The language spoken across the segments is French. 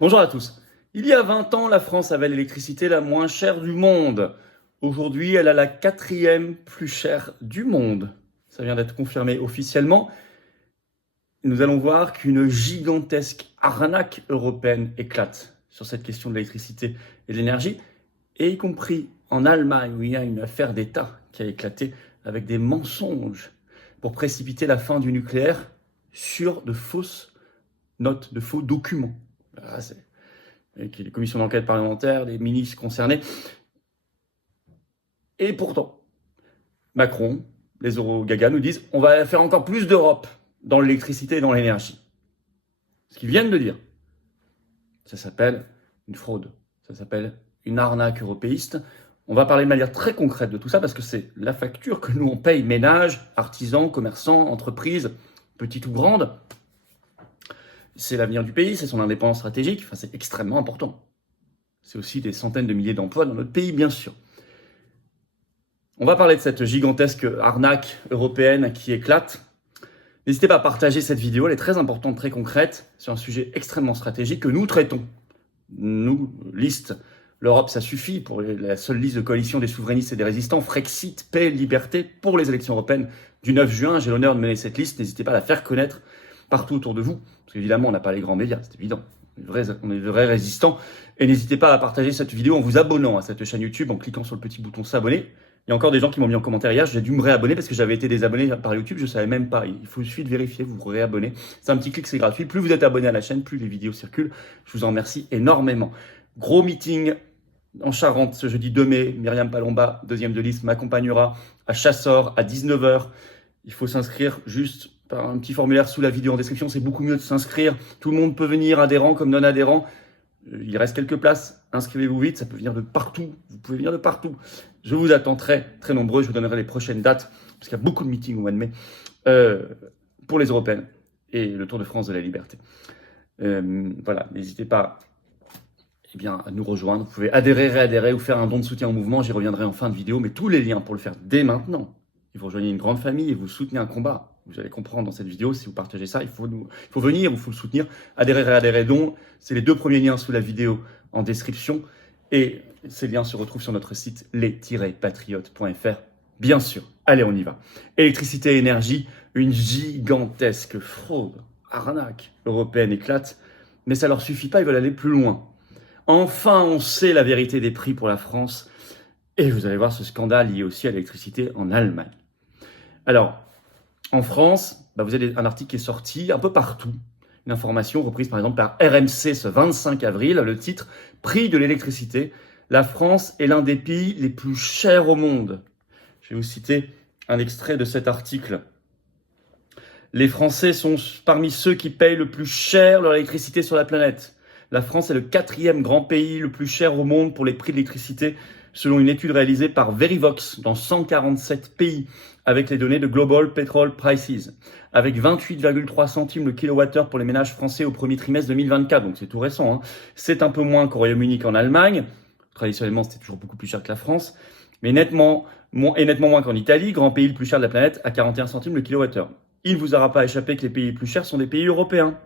Bonjour à tous. Il y a 20 ans, la France avait l'électricité la moins chère du monde. Aujourd'hui, elle a la quatrième plus chère du monde. Ça vient d'être confirmé officiellement. Nous allons voir qu'une gigantesque arnaque européenne éclate sur cette question de l'électricité et de l'énergie, et y compris en Allemagne où il y a une affaire d'État qui a éclaté avec des mensonges pour précipiter la fin du nucléaire sur de fausses notes, de faux documents. Ah, avec les commissions d'enquête parlementaires, les ministres concernés. Et pourtant, Macron, les Eurogagas nous disent on va faire encore plus d'Europe dans l'électricité et dans l'énergie. Ce qu'ils viennent de dire, ça s'appelle une fraude, ça s'appelle une arnaque européiste. On va parler de manière très concrète de tout ça parce que c'est la facture que nous on paye, ménages, artisans, commerçants, entreprises, petites ou grandes. C'est l'avenir du pays, c'est son indépendance stratégique, enfin, c'est extrêmement important. C'est aussi des centaines de milliers d'emplois dans notre pays, bien sûr. On va parler de cette gigantesque arnaque européenne qui éclate. N'hésitez pas à partager cette vidéo, elle est très importante, très concrète, sur un sujet extrêmement stratégique que nous traitons. Nous, liste, l'Europe, ça suffit pour la seule liste de coalition des souverainistes et des résistants, Frexit, paix, liberté, pour les élections européennes du 9 juin. J'ai l'honneur de mener cette liste, n'hésitez pas à la faire connaître partout autour de vous, parce qu'évidemment, on n'a pas les grands médias, c'est évident. On est de vrais résistants. Et n'hésitez pas à partager cette vidéo en vous abonnant à cette chaîne YouTube, en cliquant sur le petit bouton s'abonner. Il y a encore des gens qui m'ont mis en commentaire hier, j'ai dû me réabonner parce que j'avais été désabonné par YouTube, je ne savais même pas. Il faut suffit de vérifier, vous vous réabonner. C'est un petit clic, c'est gratuit. Plus vous êtes abonné à la chaîne, plus les vidéos circulent. Je vous en remercie énormément. Gros meeting en Charente ce jeudi 2 mai. Myriam Palomba, deuxième de liste, m'accompagnera à Chassor à 19h. Il faut s'inscrire juste par un petit formulaire sous la vidéo en description. C'est beaucoup mieux de s'inscrire. Tout le monde peut venir, adhérent comme non-adhérent. Il reste quelques places, inscrivez-vous vite, ça peut venir de partout, vous pouvez venir de partout. Je vous attends très nombreux, je vous donnerai les prochaines dates, parce qu'il y a beaucoup de meetings au mois de mai, pour les européennes et le Tour de France de la liberté. Voilà, n'hésitez pas à nous rejoindre, vous pouvez adhérer, réadhérer ou faire un don de soutien au mouvement, j'y reviendrai en fin de vidéo, mais tous les liens pour le faire dès maintenant. Il faut rejoindre une grande famille et vous soutenez un combat. Vous allez comprendre dans cette vidéo, si vous partagez ça, il faut venir, il faut le soutenir. Adhérer, réadhérer, don, c'est les deux premiers liens sous la vidéo en description. Et ces liens se retrouvent sur notre site les-patriotes.fr. Bien sûr, allez, on y va. Électricité et énergie, une gigantesque fraude, arnaque européenne éclate. Mais ça leur suffit pas, ils veulent aller plus loin. Enfin, on sait la vérité des prix pour la France. Et vous allez voir ce scandale lié aussi à l'électricité en Allemagne. Alors, en France, vous avez un article qui est sorti un peu partout. Une information reprise par exemple par RMC ce 25 avril, le titre « Prix de l'électricité. La France est l'un des pays les plus chers au monde ». Je vais vous citer un extrait de cet article. Les Français sont parmi ceux qui payent le plus cher leur électricité sur la planète. La France est le 4e grand pays le plus cher au monde pour les prix de l'électricité, selon une étude réalisée par Verivox dans 147 pays, avec les données de Global Petrol Prices, avec 28,3 centimes le kilowattheure pour les ménages français au premier trimestre 2024, donc c'est tout récent. C'est un peu moins qu'au Royaume-Uni qu'en Allemagne, traditionnellement c'était toujours beaucoup plus cher que la France, mais nettement moins qu'en Italie, grand pays le plus cher de la planète, à 41 centimes le kilowattheure. Il ne vous aura pas échappé que les pays les plus chers sont des pays européens.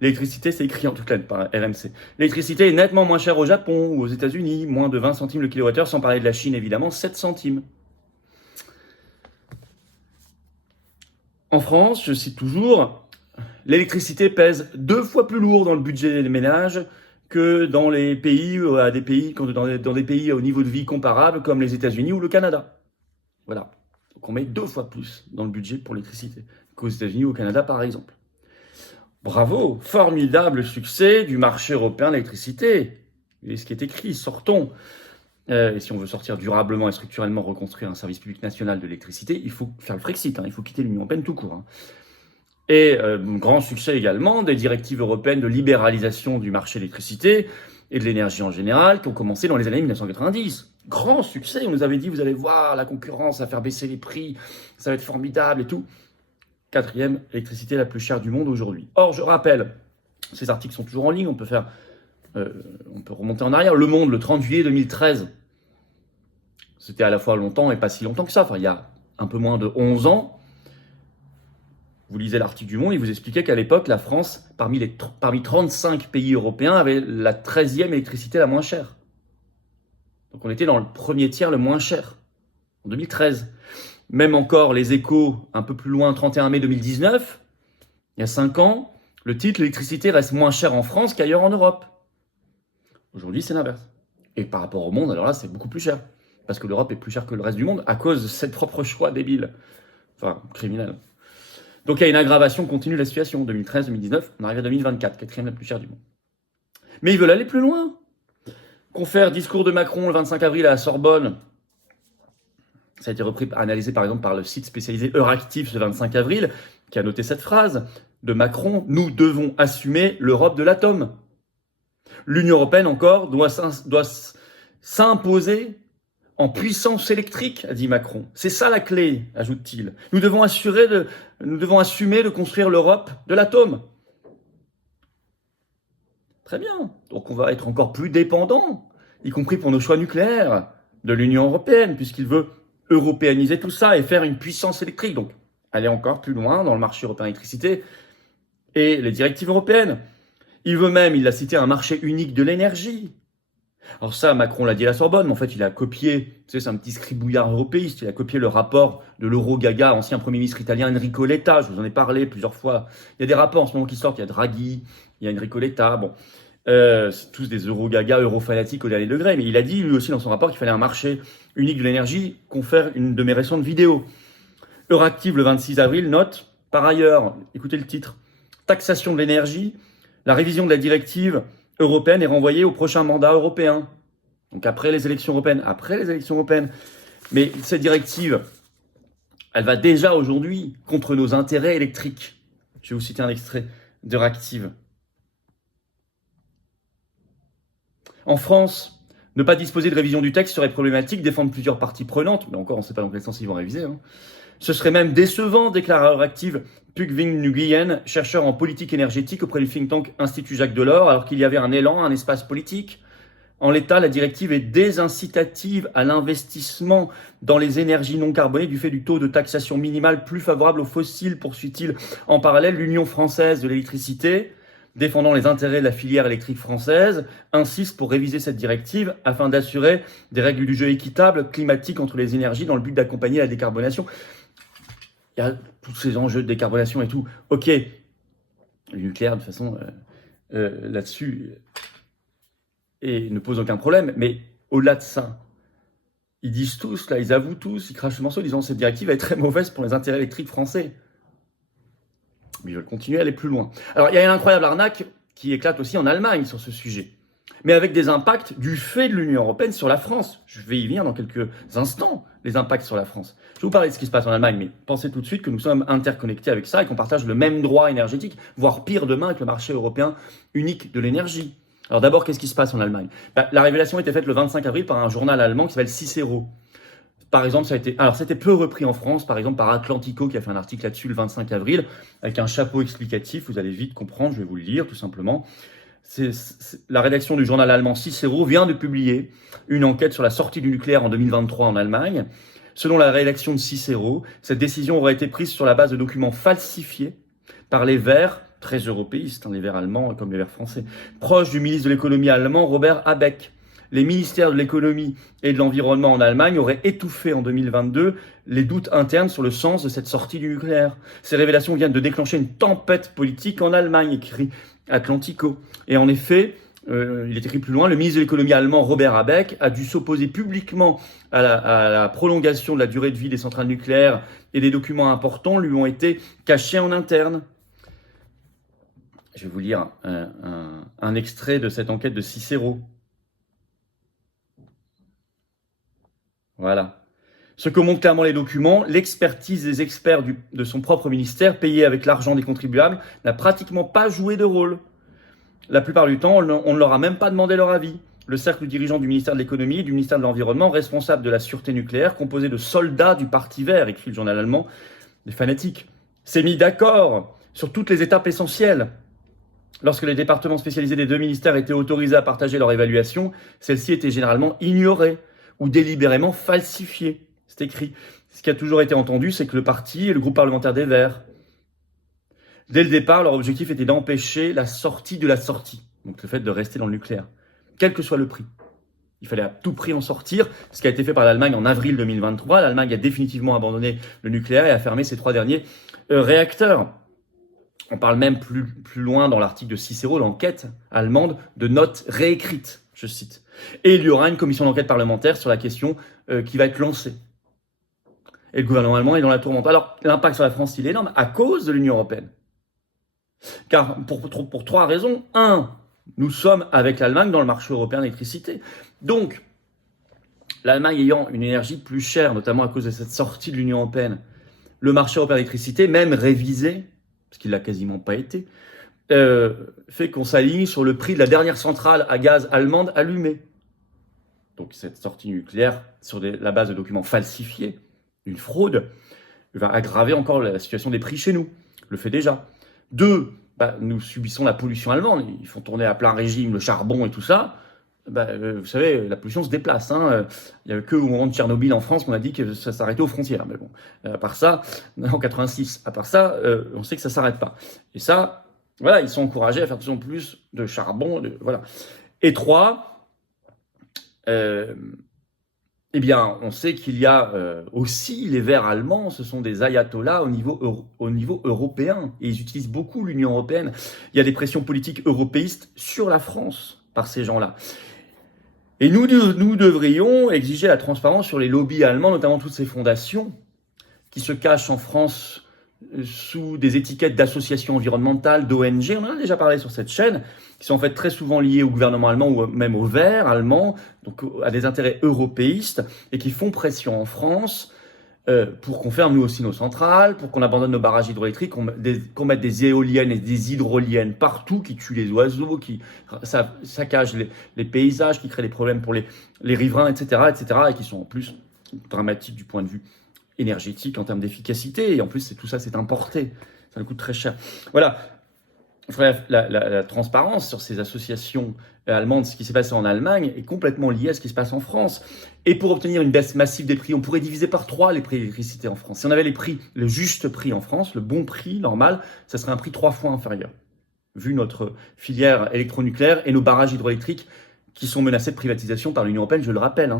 L'électricité, c'est écrit en toute lettres par RMC. L'électricité est nettement moins chère au Japon ou aux États-Unis, moins de 20 centimes le kilowattheure, sans parler de la Chine évidemment, 7 centimes. En France, je cite toujours, l'électricité pèse 2 fois plus lourd dans le budget des ménages que dans les pays, dans des pays au niveau de vie comparable comme les États-Unis ou le Canada. Voilà. Donc on met 2 fois plus dans le budget pour l'électricité qu'aux États-Unis ou au Canada par exemple. Bravo, formidable succès du marché européen de l'électricité. Et ce qui est écrit, sortons. Et si on veut sortir durablement et structurellement reconstruire un service public national de l'électricité, il faut faire le Frexit, il faut quitter l'Union européenne tout court. Et grand succès également des directives européennes de libéralisation du marché de l'électricité et de l'énergie en général qui ont commencé dans les années 1990. Grand succès, on nous avait dit, vous allez voir la concurrence, ça va faire baisser les prix, ça va être formidable et tout. 4e électricité la plus chère du monde aujourd'hui. Or, je rappelle, ces articles sont toujours en ligne, on peut remonter en arrière. Le Monde, le 30 juillet 2013, c'était à la fois longtemps et pas si longtemps que ça, il y a un peu moins de 11 ans. Vous lisez l'article du Monde, il vous expliquait qu'à l'époque, la France, parmi 35 pays européens, avait la 13e électricité la moins chère. Donc on était dans le premier tiers le moins cher, en 2013. Même encore les Échos, un peu plus loin, 31 mai 2019, il y a 5 ans, le titre « L'électricité reste moins chère en France qu'ailleurs en Europe ». Aujourd'hui, c'est l'inverse. Et par rapport au monde, alors là, c'est beaucoup plus cher. Parce que l'Europe est plus chère que le reste du monde à cause de ses propres choix débiles. Enfin, criminels. Donc il y a une aggravation continue de la situation. 2013-2019, on arrive à 2024, quatrième la plus chère du monde. Mais ils veulent aller plus loin. Confère discours de Macron le 25 avril à la Sorbonne. Ça a été analysé par exemple par le site spécialisé Euractiv ce 25 avril, qui a noté cette phrase de Macron: nous devons assumer l'Europe de l'atome. L'Union européenne encore doit s'imposer en puissance électrique, a dit Macron. C'est ça la clé, ajoute-t-il. Nous devons assumer de construire l'Europe de l'atome. Très bien. Donc on va être encore plus dépendant, y compris pour nos choix nucléaires, de l'Union européenne, puisqu'il veut européaniser tout ça et faire une puissance électrique. Donc aller encore plus loin dans le marché européen d'électricité et les directives européennes. Il veut même, il l'a cité, un marché unique de l'énergie. Alors ça, Macron l'a dit à la Sorbonne, mais en fait, il a copié, c'est un petit scribouillard européiste, il a copié le rapport de l'Eurogaga, ancien Premier ministre italien Enrico Letta, je vous en ai parlé plusieurs fois. Il y a des rapports en ce moment qui sortent, il y a Draghi, il y a Enrico Letta, bon, c'est tous des Eurogaga, eurofanatiques au dernier degré, mais il a dit lui aussi dans son rapport qu'il fallait un marché unique de l'énergie, confère une de mes récentes vidéos. Euractiv le 26 avril note, par ailleurs, écoutez le titre, taxation de l'énergie, la révision de la directive européenne est renvoyée au prochain mandat européen. Donc après les élections européennes. Mais cette directive, elle va déjà aujourd'hui contre nos intérêts électriques. Je vais vous citer un extrait d'Euractiv. En France, ne pas disposer de révision du texte serait problématique, défendre plusieurs parties prenantes, mais encore on ne sait pas dans quel sens ils vont réviser. Ce serait même décevant, déclare Euractiv Puk-Vinh Nguyen, chercheur en politique énergétique auprès du think tank Institut Jacques Delors, alors qu'il y avait un élan, un espace politique. En l'état, la directive est désincitative à l'investissement dans les énergies non carbonées du fait du taux de taxation minimal plus favorable aux fossiles, poursuit-il. En parallèle, l'Union française de l'électricité, défendant les intérêts de la filière électrique française, insiste pour réviser cette directive afin d'assurer des règles du jeu équitables, climatiques entre les énergies dans le but d'accompagner la décarbonation. Il y a tous ces enjeux de décarbonation et tout. Ok, le nucléaire, de toute façon, là-dessus, et ne pose aucun problème. Mais au-delà de ça, ils disent tous, là, ils avouent tous, ils crachent le morceau, disant que cette directive est très mauvaise pour les intérêts électriques français. Mais ils veulent continuer à aller plus loin. Alors, il y a une incroyable arnaque qui éclate aussi en Allemagne sur ce sujet, mais avec des impacts du fait de l'Union européenne sur la France. Je vais y venir dans quelques instants, les impacts sur la France. Je vais vous parler de ce qui se passe en Allemagne, mais pensez tout de suite que nous sommes interconnectés avec ça et qu'on partage le même droit énergétique, voire pire demain avec le marché européen unique de l'énergie. Alors d'abord, qu'est-ce qui se passe en Allemagne ? La révélation a été faite le 25 avril par un journal allemand qui s'appelle Cicero. Par exemple, c'était peu repris en France, par exemple par Atlantico qui a fait un article là-dessus le 25 avril, avec un chapeau explicatif, vous allez vite comprendre, je vais vous le lire tout simplement. La rédaction du journal allemand Cicero vient de publier une enquête sur la sortie du nucléaire en 2023 en Allemagne. Selon la rédaction de Cicero, cette décision aurait été prise sur la base de documents falsifiés par les Verts, très européistes, les Verts allemands comme les Verts français, proches du ministre de l'économie allemand Robert Habeck. Les ministères de l'économie et de l'environnement en Allemagne auraient étouffé en 2022 les doutes internes sur le sens de cette sortie du nucléaire. Ces révélations viennent de déclencher une tempête politique en Allemagne, écrit Atlantico. Et en effet, il est écrit plus loin, le ministre de l'économie allemand Robert Habeck a dû s'opposer publiquement à la prolongation de la durée de vie des centrales nucléaires et des documents importants lui ont été cachés en interne. Je vais vous lire un extrait de cette enquête de Cicero. Voilà. Ce que montrent clairement les documents, l'expertise des experts de son propre ministère, payés avec l'argent des contribuables, n'a pratiquement pas joué de rôle. La plupart du temps, on ne leur a même pas demandé leur avis. Le cercle dirigeant du ministère de l'économie et du ministère de l'environnement, responsable de la sûreté nucléaire, composé de soldats du Parti vert, écrit le journal allemand, des fanatiques, s'est mis d'accord sur toutes les étapes essentielles. Lorsque les départements spécialisés des deux ministères étaient autorisés à partager leur évaluation, celle-ci était généralement ignorée ou délibérément falsifiée. C'est écrit. Ce qui a toujours été entendu, c'est que le parti et le groupe parlementaire des Verts Dès le départ, leur objectif était d'empêcher la sortie de la sortie. Donc le fait de rester dans le nucléaire, quel que soit le prix. Il fallait à tout prix en sortir, ce qui a été fait par l'Allemagne en avril 2023. L'Allemagne a définitivement abandonné le nucléaire et a fermé ses 3 derniers réacteurs. On parle même plus loin dans l'article de Cicéro, l'enquête allemande, de notes réécrites, je cite. Et il y aura une commission d'enquête parlementaire sur la question qui va être lancée. Et le gouvernement allemand est dans la tourmente. Alors, l'impact sur la France, il est énorme à cause de l'Union européenne. Car pour 3 raisons. 1, nous sommes avec l'Allemagne dans le marché européen d'électricité. Donc, l'Allemagne ayant une énergie plus chère, notamment à cause de cette sortie de l'Union européenne, le marché européen d'électricité, même révisé, parce qu'il l'a quasiment pas été, fait qu'on s'aligne sur le prix de la dernière centrale à gaz allemande allumée. Donc cette sortie nucléaire, sur la base de documents falsifiés, une fraude, va aggraver encore la situation des prix chez nous. Le fait déjà. 2, nous subissons la pollution allemande. Ils font tourner à plein régime le charbon et tout ça. Vous savez, la pollution se déplace. Il n'y avait que au moment de Tchernobyl en France qu'on a dit que ça s'arrêtait aux frontières. Mais bon, à part ça, en 86, à part ça, on sait que ça ne s'arrête pas. Et ça, voilà, ils sont encouragés à faire de plus en plus de charbon. Voilà. Et 3, eh bien, on sait qu'il y a aussi les Verts allemands, ce sont des ayatollahs au niveau européen. Et ils utilisent beaucoup l'Union européenne. Il y a des pressions politiques européistes sur la France par ces gens-là. Et nous devrions exiger la transparence sur les lobbies allemands, notamment toutes ces fondations qui se cachent en France sous des étiquettes d'associations environnementales, d'ONG. On en a déjà parlé sur cette chaîne, qui sont en fait très souvent liées au gouvernement allemand ou même aux Verts allemands, donc à des intérêts européistes, et qui font pression en France pour qu'on ferme nous aussi nos centrales, pour qu'on abandonne nos barrages hydroélectriques, qu'on mette des éoliennes et des hydroliennes partout, qui tuent les oiseaux, qui saccagent les paysages, qui créent des problèmes pour les riverains, etc., et qui sont en plus dramatiques du point de vue énergétique en termes d'efficacité. Et en plus, tout ça, c'est importé. Ça nous coûte très cher. Voilà. La transparence sur ces associations allemandes, ce qui s'est passé en Allemagne, est complètement lié à ce qui se passe en France. Et pour obtenir une baisse massive des prix, on pourrait diviser par 3 les prix d'électricité en France. Si on avait le juste prix en France, le bon prix normal, ça serait un prix 3 fois inférieur, vu notre filière électronucléaire et nos barrages hydroélectriques qui sont menacés de privatisation par l'Union européenne, je le rappelle.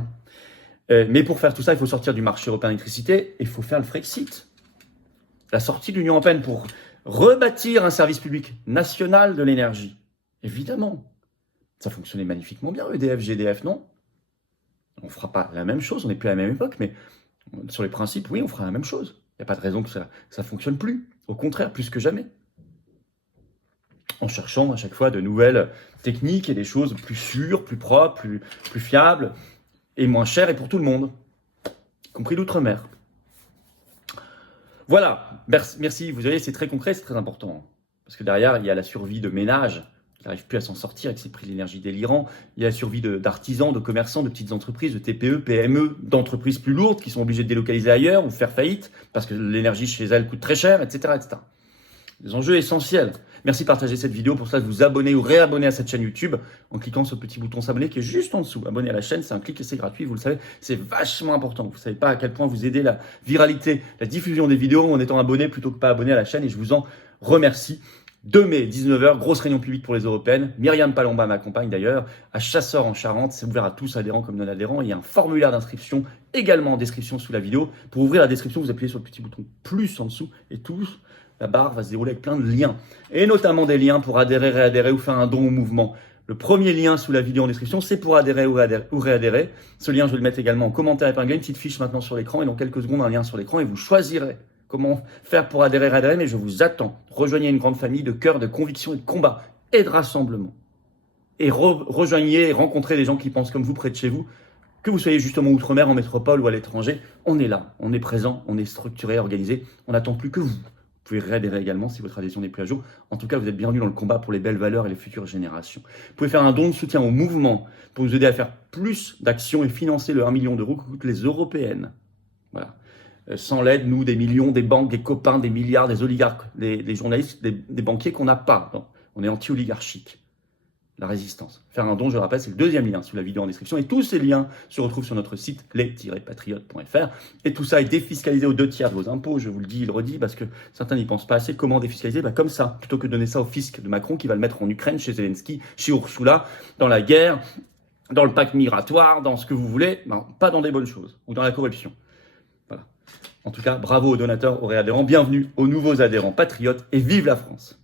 Mais pour faire tout ça, il faut sortir du marché européen d'électricité et il faut faire le Frexit. La sortie de l'Union européenne pour rebâtir un service public national de l'énergie. Évidemment. Ça fonctionnait magnifiquement bien, EDF, GDF, non? On ne fera pas la même chose, on n'est plus à la même époque, mais sur les principes, oui, on fera la même chose. Il n'y a pas de raison que ça ne fonctionne plus. Au contraire, plus que jamais. En cherchant à chaque fois de nouvelles techniques et des choses plus sûres, plus propres, plus fiables et moins chères et pour tout le monde, y compris l'outre-mer. Voilà, merci. Vous voyez, c'est très concret, c'est très important. Parce que derrière, il y a la survie de ménages qui n'arrivent plus à s'en sortir avec ces prix de l'énergie délirants. Il y a la survie d'artisans, de commerçants, de petites entreprises, de TPE, PME, d'entreprises plus lourdes qui sont obligées de délocaliser ailleurs ou faire faillite parce que l'énergie chez elles coûte très cher, etc., etc. Des enjeux essentiels. Merci de partager cette vidéo. Pour ça, de vous abonner ou réabonner à cette chaîne YouTube en cliquant sur le petit bouton s'abonner qui est juste en dessous. Abonner à la chaîne, c'est un clic et c'est gratuit. Vous le savez, c'est vachement important. Vous ne savez pas à quel point vous aidez la viralité, la diffusion des vidéos en étant abonné plutôt que pas abonné à la chaîne. Et je vous en remercie. 2 mai, 19h, grosse réunion publique pour les Européennes. Myriam Palomba m'accompagne d'ailleurs à Chasseurs en Charente. C'est ouvert à tous, adhérents comme non-adhérents. Il y a un formulaire d'inscription également en description sous la vidéo. Pour ouvrir la description, vous appuyez sur le petit bouton plus en dessous et tous. La barre va se dérouler avec plein de liens, et notamment des liens pour adhérer, réadhérer ou faire un don au mouvement. Le premier lien sous la vidéo en description, c'est pour adhérer ou réadhérer. Ce lien, je vais le mettre également en commentaire épinglé, une petite fiche maintenant sur l'écran, et dans quelques secondes, un lien sur l'écran, et vous choisirez comment faire pour adhérer, réadhérer, mais je vous attends. Rejoignez une grande famille de cœur, de conviction et de combat, et de rassemblement. Et rejoignez et rencontrez des gens qui pensent comme vous près de chez vous, que vous soyez justement outre-mer, en métropole ou à l'étranger. On est là, on est présent, on est structuré, organisé, on n'attend plus que vous. Vous pouvez réadhérer également si votre adhésion n'est plus à jour. En tout cas, vous êtes bienvenus dans le combat pour les belles valeurs et les futures générations. Vous pouvez faire un don de soutien au mouvement pour nous aider à faire plus d'actions et financer le 1 million d'euros que coûtent les européennes. Voilà. Sans l'aide, nous, des millions, des banques, des copains, des milliards, des oligarques, des journalistes, des banquiers qu'on n'a pas. Non. On est anti-oligarchique. la résistance. Faire un don, je le rappelle, c'est le deuxième lien sous la vidéo en description. Et tous ces liens se retrouvent sur notre site les-patriotes.fr. Et tout ça est défiscalisé aux 2 tiers de vos impôts. Je vous le dis, il le redit, parce que certains n'y pensent pas assez. Comment défiscaliser? Comme ça, plutôt que de donner ça au fisc de Macron qui va le mettre en Ukraine, chez Zelensky, chez Ursula, dans la guerre, dans le pacte migratoire, dans ce que vous voulez, pas dans des bonnes choses, ou dans la corruption. Voilà. En tout cas, bravo aux donateurs, aux réadhérents, bienvenue aux nouveaux adhérents patriotes, et vive la France!